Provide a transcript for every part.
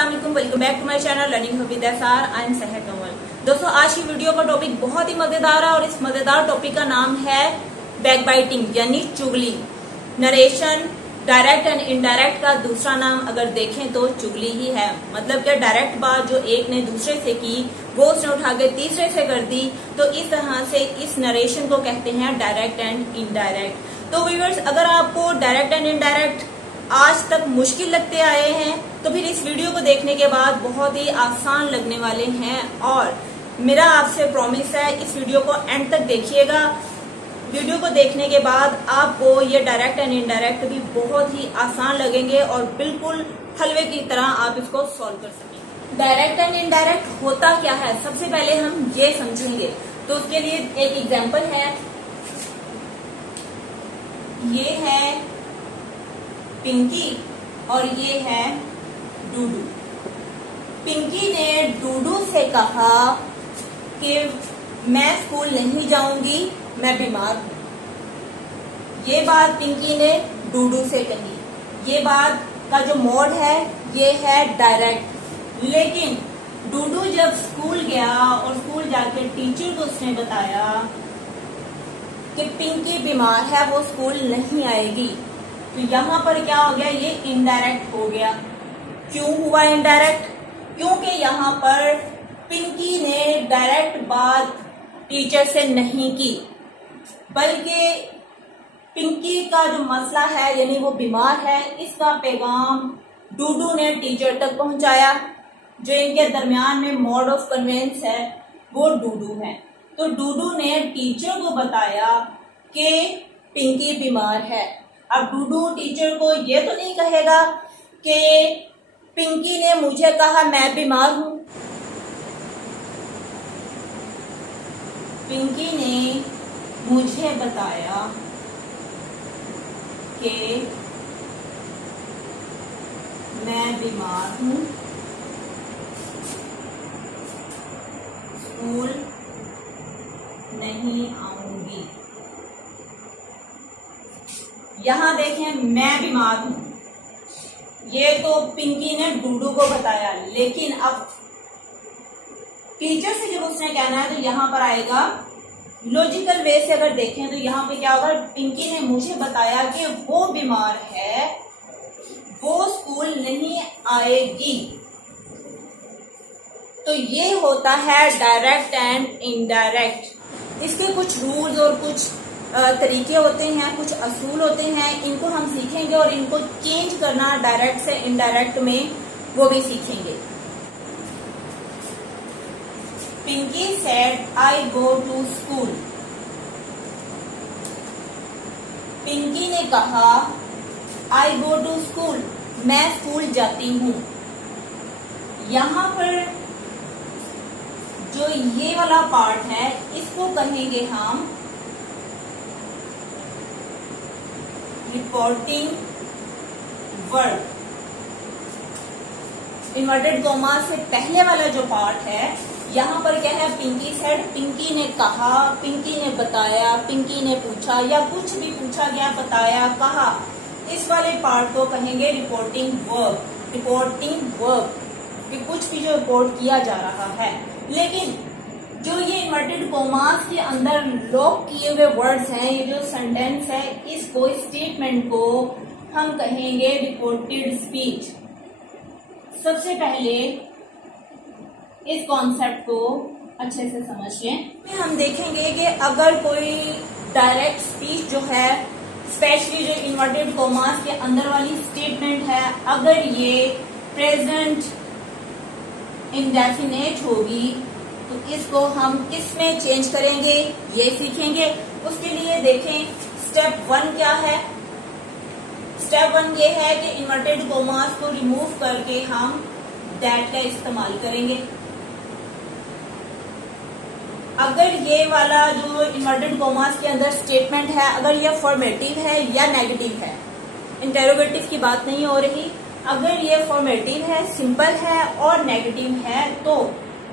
अस्सलाम welcome back to my channel learning with SR. I am Sahar Kanwal. दोस्तों, आज की वीडियो का टॉपिक बहुत ही मजेदार है और इस मजेदार टॉपिक का नाम है बैकबाइटिंग यानी चुगली। नरेशन, डायरेक्ट एंड इनडायरेक्ट का दूसरा नाम अगर देखें तो चुगली ही है। मतलब कि डायरेक्ट बात जो एक ने दूसरे से की वो उसने उठा के तीसरे से कर दी, तो इस तरह से इस नरेशन को कहते हैं डायरेक्ट एंड इनडायरेक्ट। तो व्यूअर्स, अगर आपको डायरेक्ट एंड इनडायरेक्ट आज तक मुश्किल लगते आए हैं तो फिर इस वीडियो को देखने के बाद बहुत ही आसान लगने वाले हैं। और मेरा आपसे प्रॉमिस है, इस वीडियो को एंड तक देखिएगा। वीडियो को देखने के बाद आपको ये डायरेक्ट एंड इनडायरेक्ट भी बहुत ही आसान लगेंगे और बिल्कुल हलवे की तरह आप इसको सॉल्व कर सकेंगे। डायरेक्ट एंड इनडायरेक्ट होता क्या है, सबसे पहले हम ये समझेंगे। तो उसके लिए एक एग्जाम्पल है, ये है पिंकी और ये है डूडू। पिंकी ने डूडू से कहा कि मैं स्कूल नहीं जाऊंगी, मैं बीमार हूं। ये बात पिंकी ने डूडू से कही। ये बात का जो मोड है ये है डायरेक्ट। लेकिन डूडू जब स्कूल गया और स्कूल जाके टीचर को उसने बताया कि पिंकी बीमार है, वो स्कूल नहीं आएगी, तो यहाँ पर क्या हो गया, ये इनडायरेक्ट हो गया। क्यों हुआ इनडायरेक्ट? क्योंकि यहाँ पर पिंकी ने डायरेक्ट बात टीचर से नहीं की, बल्कि पिंकी का जो मसला है यानी वो बीमार है, इसका पैगाम डूडू ने टीचर तक पहुंचाया। जो इनके दरमियान में मोड ऑफ कन्वेंस है वो डूडू है। तो डूडू ने टीचर को बताया कि पिंकी बीमार है। अब डूडू टीचर को ये तो नहीं कहेगा कि पिंकी ने मुझे कहा मैं बीमार हूं। पिंकी ने मुझे बताया कि मैं बीमार हूं, स्कूल नहीं आऊंगी। यहां देखें, मैं बीमार हूं, ये तो पिंकी ने डूडू को बताया। लेकिन अब टीचर से जब उसने कहना है तो यहाँ पर आएगा लॉजिकल वे से अगर देखें तो यहाँ पे क्या होगा, पिंकी ने मुझे बताया कि वो बीमार है, वो स्कूल नहीं आएगी। तो ये होता है डायरेक्ट एंड इनडायरेक्ट। इसके कुछ रूल्स और कुछ तरीके होते हैं, कुछ असूल होते हैं, इनको हम सीखेंगे और इनको चेंज करना डायरेक्ट से इनडायरेक्ट में वो भी सीखेंगे। Pinky said I go to school. Pinky ने कहा आई गो टू स्कूल, मैं स्कूल जाती हूं। यहां पर जो ये वाला पार्ट है इसको कहेंगे हम रिपोर्टिंग वर्ड। इन्वर्टेड कॉमा से पहले वाला जो पार्ट है, यहाँ पर क्या है, पिंकी सेड, पिंकी ने कहा, पिंकी ने बताया, पिंकी ने पूछा या कुछ भी पूछा गया, बताया, कहा, इस वाले पार्ट को कहेंगे रिपोर्टिंग वर्ब। रिपोर्टिंग वर्ब कि कुछ भी जो रिपोर्ट किया जा रहा है। लेकिन जो ये इन्वर्टेड कॉमास के अंदर लॉक किए हुए वर्ड्स हैं, ये जो सेंटेंस है, इसको, स्टेटमेंट को हम कहेंगे रिपोर्टेड स्पीच। सबसे पहले इस कॉन्सेप्ट को अच्छे से समझ लें। हम देखेंगे कि अगर कोई डायरेक्ट स्पीच जो है, स्पेशली जो इन्वर्टेड कॉमास के अंदर वाली स्टेटमेंट है, अगर ये प्रेजेंट इंडेफिनेट होगी तो इसको हम किसमें चेंज करेंगे ये सीखेंगे। उसके लिए देखें स्टेप 1 क्या है। स्टेप 1 ये है कि इन्वर्टेड कॉमास को रिमूव करके हम दैट का इस्तेमाल करेंगे। अगर ये वाला जो इन्वर्टेड कॉमास के अंदर स्टेटमेंट है, अगर ये फॉर्मेटिव है या नेगेटिव है, इंटेरोगेटिव की बात नहीं हो रही, अगर ये फॉर्मेटिव है, सिंपल है और नेगेटिव है, तो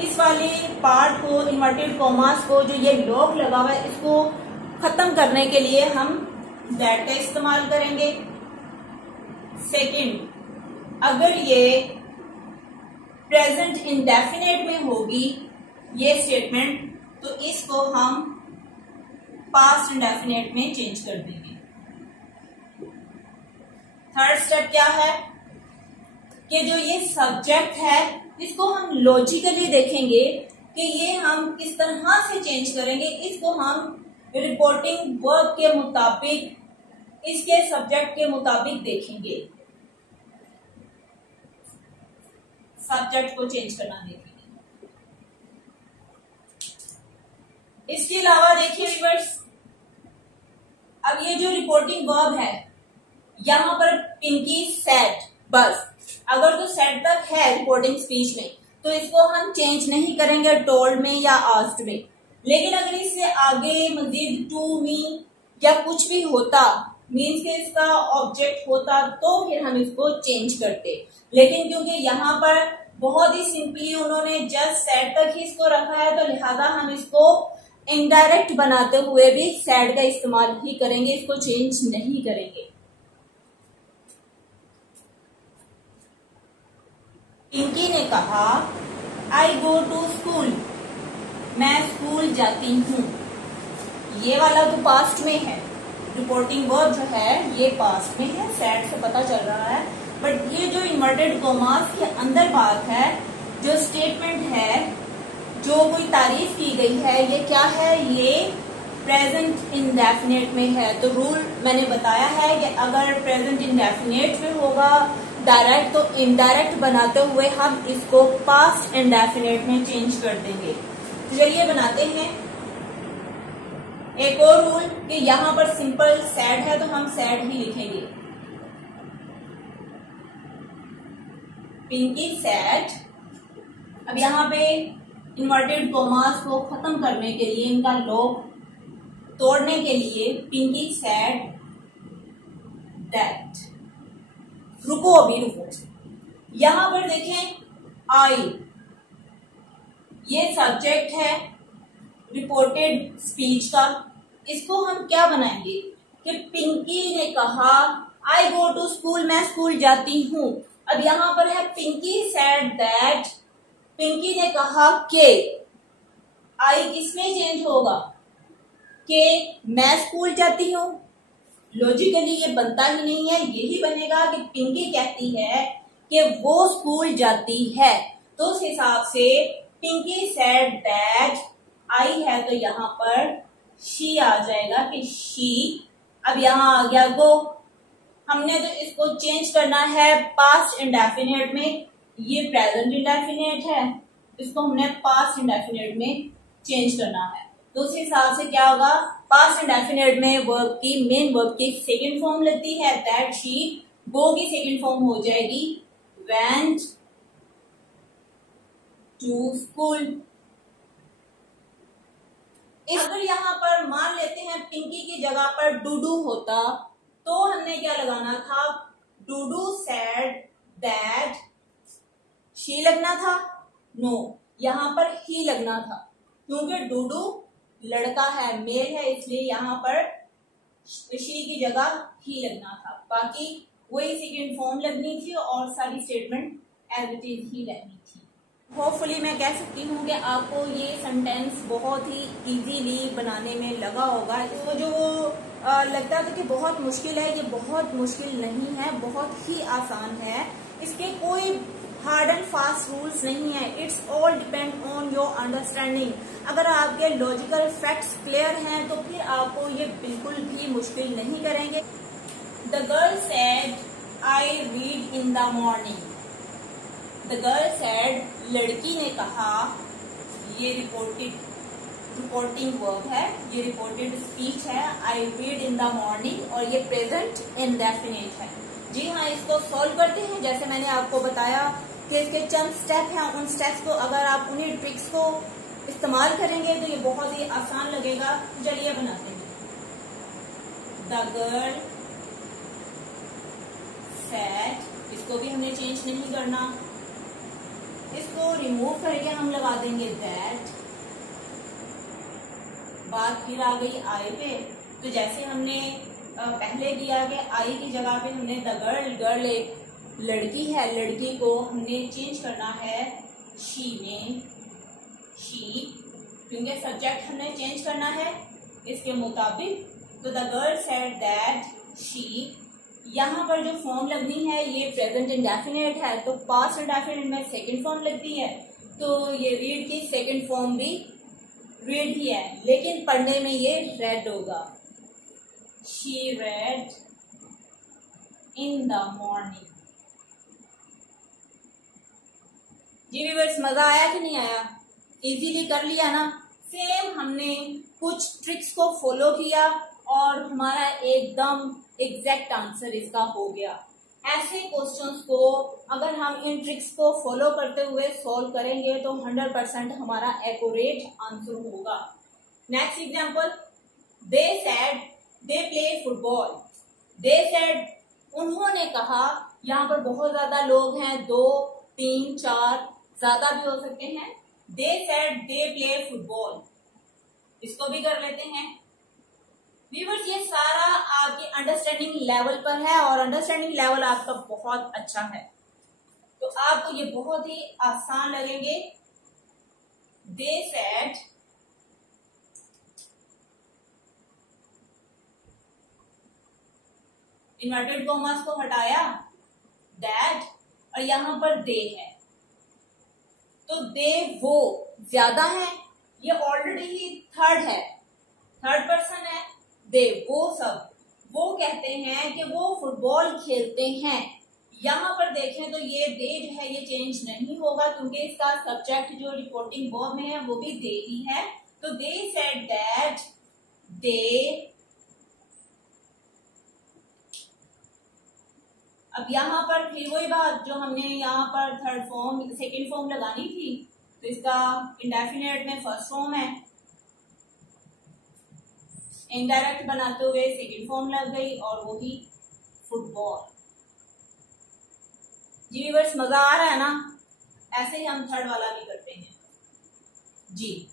इस वाले पार्ट को, इन्वर्टेड कॉमास को, जो ये लॉक लगा हुआ है, इसको खत्म करने के लिए हम दैट का इस्तेमाल करेंगे। सेकंड, अगर ये प्रेजेंट इंडेफिनेट में होगी ये स्टेटमेंट, तो इसको हम पास्ट इंडेफिनेट में चेंज कर देंगे। थर्ड स्टेप क्या है कि जो ये सब्जेक्ट है इसको हम लॉजिकली देखेंगे कि ये हम किस तरह से चेंज करेंगे। इसको हम रिपोर्टिंग वर्ब के मुताबिक, इसके सब्जेक्ट के मुताबिक देखेंगे, सब्जेक्ट को चेंज करना देखेंगे। इसके अलावा देखिए व्यूअर्स, अब ये जो रिपोर्टिंग वर्ब है यहां पर पिंकी सेड, बस अगर तो सेड तक है रिपोर्टिंग स्पीच में तो इसको हम चेंज नहीं करेंगे टोल्ड में या आस्क्ड में। लेकिन अगर इससे आगे मजीद टू, मी या कुछ भी होता, मीन्स के इसका ऑब्जेक्ट होता, तो फिर हम इसको चेंज करते। लेकिन क्योंकि यहाँ पर बहुत ही सिंपली उन्होंने जस्ट सेड तक ही इसको रखा है, तो लिहाजा हम इसको इनडायरेक्ट बनाते हुए भी सेड का इस्तेमाल ही करेंगे, इसको चेंज नहीं करेंगे। पिंकी ने कहा आई गो टू स्कूल, मैं स्कूल जाती हूँ। ये वाला तो पास्ट में है, रिपोर्टिंग वर्ब जो है ये पास्ट में है, सेड से पता चल रहा है। बट ये जो इन्वर्टेड कॉमास के अंदर बात है, जो स्टेटमेंट है, जो कोई तारीफ की गई है, ये क्या है, ये प्रेजेंट इंडेफिनेट में है। तो रूल मैंने बताया है कि अगर प्रेजेंट इंडेफिनेट में होगा डायरेक्ट, तो इनडायरेक्ट बनाते हुए हम इसको पास्ट इंडेफिनेट में चेंज कर देंगे। तो चलिए बनाते हैं एक और रूल कि यहां पर सिंपल सैड है तो हम सैड ही लिखेंगे, पिंकी सैड। अब यहां पे इन्वर्टेड कॉमास को खत्म करने के लिए, इनका लॉक तोड़ने के लिए, पिंकी सैड दैट। रुको अभी रुको, यहां पर देखें आई, ये सब्जेक्ट है रिपोर्टेड स्पीच का। इसको हम क्या बनाएंगे कि पिंकी ने कहा आई गो टू स्कूल, मैं स्कूल जाती हूं। अब यहां पर है पिंकी सेड दैट, पिंकी ने कहा के, आई किसमें चेंज होगा, के मैं स्कूल जाती हूं। लॉजिकली ये बनता ही नहीं है, यही बनेगा कि पिंकी कहती है कि वो स्कूल जाती है, तो उस हिसाब से पिंकी सेड दैट, आई है तो यहां पर शी आ जाएगा कि शी। अब यहां आ गया गो, हमने तो इसको चेंज करना है पास्ट इंडेफिनेट में, ये प्रेजेंट इंडेफिनेट है, इसको हमने पास्ट इंडेफिनेट में चेंज करना है। तो उस हिसाब से क्या होगा, पास्ट इंडेफिनेट में वर्ब की, मेन वर्ब की सेकंड फॉर्म लगती है दैट शी, गो की सेकंड फॉर्म हो जाएगी वेंट टू स्कूल। अगर यहां पर मान लेते हैं पिंकी की जगह पर डूडू होता, तो हमने क्या लगाना था, डूडू सेड दैट शी लगना था, नो यहां पर ही लगना था, क्योंकि डूडू लड़का है, मेल है, इसलिए यहां पर शी की जगह ही लगना था। बाकी वही सेकंड फॉर्म लगनी थी और सारी स्टेटमेंट एज इट इज ही रहनी थी। होपफुली मैं कह सकती हूँ कि आपको ये सेंटेंस बहुत ही इजीली बनाने में लगा होगा। तो जो लगता था कि बहुत मुश्किल है, ये बहुत मुश्किल नहीं है, बहुत ही आसान है। इसके कोई हार्ड एंड फास्ट रूल्स नहीं है, it's all depend on your understanding. अगर आपके लॉजिकल फैक्ट्स क्लियर हैं तो फिर आपको ये बिल्कुल भी मुश्किल नहीं करेंगे। The girl said I read in the morning, the girl said, लड़की ने कहा, ये रिपोर्टिंग वर्ब है, ये रिपोर्टेड स्पीच है, I read in the morning, और ये प्रेजेंट इंडेफिनिट है। जी हाँ, इसको सॉल्व करते हैं। जैसे मैंने आपको बताया कि इसके चंद स्टेप हैं, उन स्टेप्स को अगर आप उन्हीं ट्रिक्स को इस्तेमाल करेंगे तो ये बहुत ही आसान लगेगा। चलिए बनाते हैं। द गर्ल सेड, इसको भी हमने चेंज नहीं करना, इसको रिमूव करके हम लगा देंगे दैट। बात फिर आ गई आई पे, तो जैसे हमने पहले किया कि आई की जगह पे हमने द गर्ल, गर्ल एक लड़की है, लड़की को हमने चेंज करना है शी में, शी, क्योंकि सब्जेक्ट हमने चेंज करना है इसके मुताबिक। तो the girl said that she, यहाँ पर जो फॉर्म लगनी है ये प्रेजेंट इंडेफिनिट है, तो पास्ट इंडेफिनिट में सेकंड फॉर्म लगती है, तो ये रीड की सेकंड फॉर्म भी रीड ही है, लेकिन पढ़ने में ये रेड होगा। She read in the morning. जी व्यूअर्स, मजा आया कि नहीं आया? इजीली कर लिया ना? सेम हमने कुछ ट्रिक्स को फॉलो किया और हमारा एकदम एग्जैक्ट आंसर इसका हो गया। ऐसे क्वेश्चंस को अगर हम इन ट्रिक्स को फॉलो करते हुए सॉल्व करेंगे तो 100% हमारा एक्यूरेट आंसर होगा। Next example, they said they play football. They said, उन्होंने कहा, यहाँ पर बहुत ज्यादा लोग हैं, 2, 3, 4, ज्यादा भी हो सकते हैं। They said they play football, इसको भी कर लेते हैं। व्यूअर्स, ये सारा आपके अंडरस्टैंडिंग लेवल पर है और अंडरस्टैंडिंग लेवल आपका बहुत अच्छा है, तो आपको ये बहुत ही आसान लगेंगे। दे सेड, इन्वर्टेड कॉमास को हटाया, दैट, और यहां पर दे है, तो दे वो ज्यादा है, ये ऑलरेडी ही थर्ड है, थर्ड पर्सन है। दे वो सब, वो कहते हैं कि वो फुटबॉल खेलते हैं। यहां पर देखें तो ये दे जो है ये चेंज नहीं होगा क्योंकि इसका सब्जेक्ट जो रिपोर्टिंग वर्ब में है वो भी दे ही है। तो दे सेड दैट दे, अब यहाँ पर फिर वही बात जो हमने यहाँ पर थर्ड फॉर्म सेकंड फॉर्म लगानी थी, तो इसका इंडेफिनिट में फर्स्ट फॉर्म है, इनडायरेक्ट बनाते हुए सेकंड फॉर्म लग गई और वो ही फुटबॉल। जी व्यूअर्स, मजा आ रहा है ना? ऐसे ही हम थर्ड वाला भी करते हैं जी।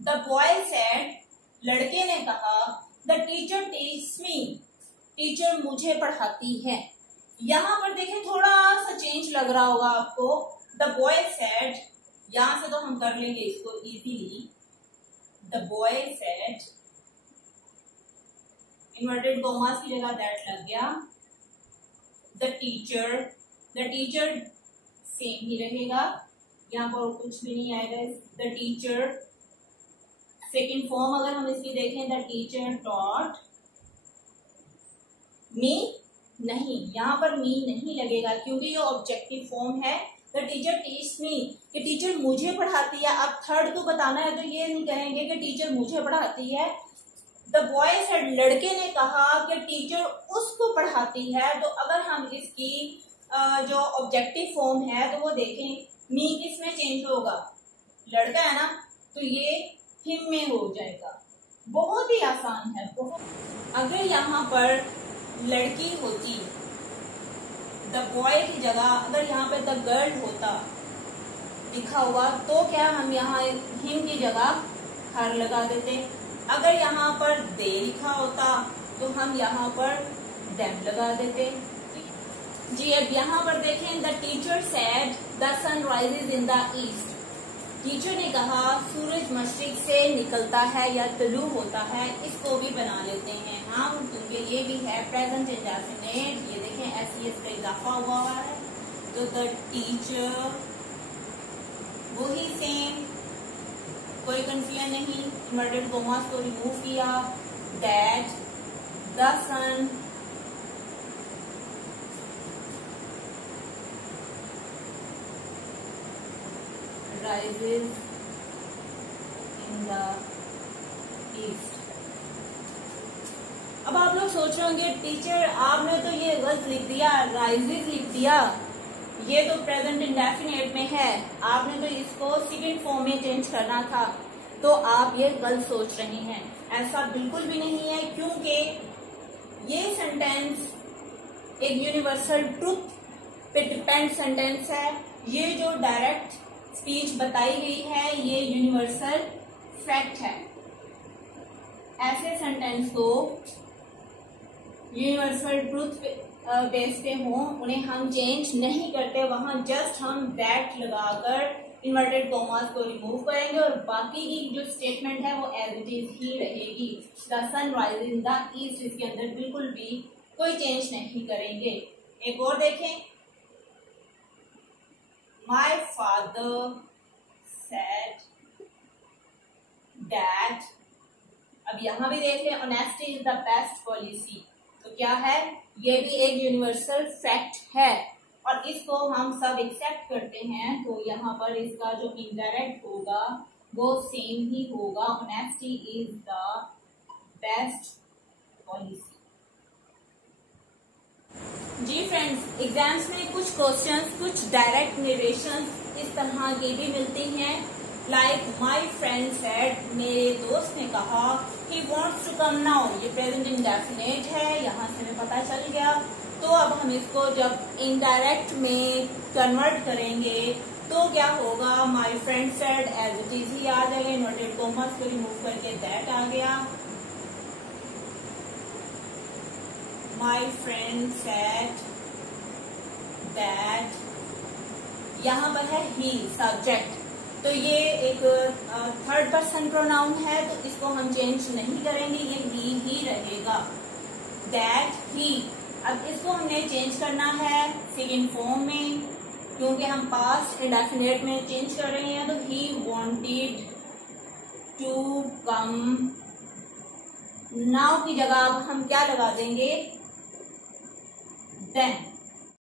द बॉय सेड, लड़के ने कहा, the teacher teach me, teacher मुझे पढ़ाती है। यहां पर देखें थोड़ा सा चेंज लग रहा होगा आपको। द बॉय सेड, यहां से तो हम कर लेंगे इसको easily. The boy said, inverted commas की जगह दैट लग गया। The teacher, the teacher same ही रहेगा, यहाँ पर कुछ भी नहीं आएगा। द टीचर, सेकेंड फॉर्म अगर हम इसकी देखें, द टीचर टॉट मी, नहीं, यहाँ पर मी नहीं लगेगा क्योंकि ये ऑब्जेक्टिव फॉर्म है। द टीचर टीच मी, कि टीचर मुझे पढ़ाती है। अब थर्ड को बताना है तो ये नहीं कहेंगे कि टीचर मुझे पढ़ाती है। द बॉय सेड, लड़के ने कहा कि टीचर उसको पढ़ाती है। तो अगर हम इसकी जो ऑब्जेक्टिव फॉर्म है तो वो देखें, मी किस में चेंज होगा? लड़का है ना, तो ये हिम में हो जाएगा। बहुत ही आसान है, बहुत। अगर यहाँ पर लड़की होती, द बॉय की जगह अगर यहाँ पे द गर्ल होता लिखा हुआ, तो क्या हम यहाँ हिम की जगह हर लगा देते। अगर यहाँ पर दे लिखा होता तो हम यहाँ पर देम लगा देते जी। अब यहाँ पर देखें, the teacher said the sun rises in the east, teacher ने कहा सूरज मशरिक से निकलता है या तलू होता है। इसको भी बना लेते हैं हम क्योंकि ये भी है प्रेजेंट इंडेफिनिट। ये देखें एस का इजाफा हुआ है, तो द टीचर वही सेम, कोई कंफ्यूजन नहीं। इन्वर्टेड कॉमास को रिमूव किया। That the sun rises in the east। अब आप लोग सोच रहे होंगे टीचर आपने तो ये गलत लिख दिया, राइजेस लिख दिया, ये तो प्रेजेंट इंडेफिनिट में है, आपने तो इसको सेकंड फॉर्म में चेंज करना था। तो आप ये गलत सोच रहे हैं, ऐसा बिल्कुल भी नहीं है क्योंकि ये सेंटेंस एक यूनिवर्सल ट्रुथ पे डिपेंड सेंटेंस है। ये जो डायरेक्ट स्पीच बताई गई है ये यूनिवर्सल फैक्ट है। ऐसे सेंटेंस को यूनिवर्सल ट्रूथ बेस पे हो उन्हें हम चेंज नहीं करते, वहां जस्ट हम दैट लगाकर इन्वर्टेड कॉमास को रिमूव करेंगे और बाकी की जो स्टेटमेंट है वो एज इट इज ही रहेगी। The sun rise in the east, इसके अंदर बिल्कुल भी कोई चेंज नहीं करेंगे। एक और देखें, माय फादर सेड दैट, अब यहां भी देख लें, honesty is the best policy, तो क्या है, ये भी एक यूनिवर्सल फैक्ट है और इसको हम सब एक्सेप्ट करते हैं, तो यहाँ पर इसका जो इनडायरेक्ट होगा वो सेम ही होगा, honesty is the best policy. जी फ्रेंड्स, एग्जाम्स में कुछ क्वेश्चंस, कुछ डायरेक्ट नरेशंस इस तरह के भी मिलती हैं, लाइक माई फ्रेंड सेड, मेरे दोस्त ने कहा, he wants to come now, ये प्रेजेंट इंडेफिनिट है, यहाँ से हमें पता चल गया। तो अब हम इसको जब इनडायरेक्ट में कन्वर्ट करेंगे तो क्या होगा, my friend said as it is ही आ जाएगा, इन्वर्टेड कॉमास को रिमूव करके दैट आ गया। माई फ्रेंड सेड दैट, यहाँ पर है ही सब्जेक्ट, तो ये एक थर्ड पर्सन प्रोनाउन है, तो इसको हम चेंज नहीं करेंगे, ये ही रहेगा। दैट ही, अब इसको हमने चेंज करना है सेकंड फॉर्म में, क्योंकि हम पास्ट इंडेफिनिट में चेंज कर रहे हैं, तो he wanted to come now की जगह अब हम क्या लगा देंगे, देन।